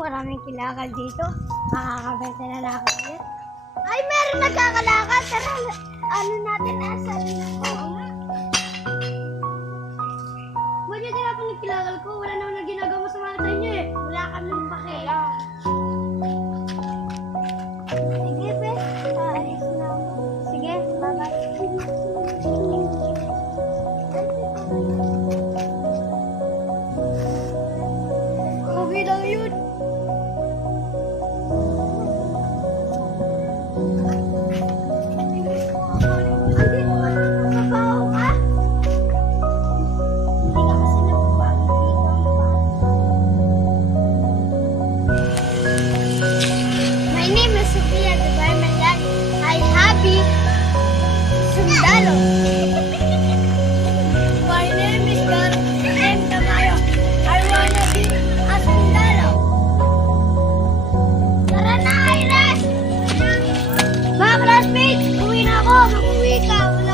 Maraming kilakal dito. Makakabenta na lang ako ulit. Ay, meron nagkakalakal. Tara, ano natin asal na ko. Ba't niya tinapon yung kilakal ko? Wala naman na ginagawa sa mga tayo niya eh. Wala kami pake. Sige, be. Alis na ako. Sige, bye-bye. Okay lang yun. My name is Sophia Dubarmayan. I happy Sundalo. My name is Carl M. Tamayo. I wanna be a Sundalo. Tara na, Iris! Mga classmates, uwi na ako. Mag-uwi ka. Wala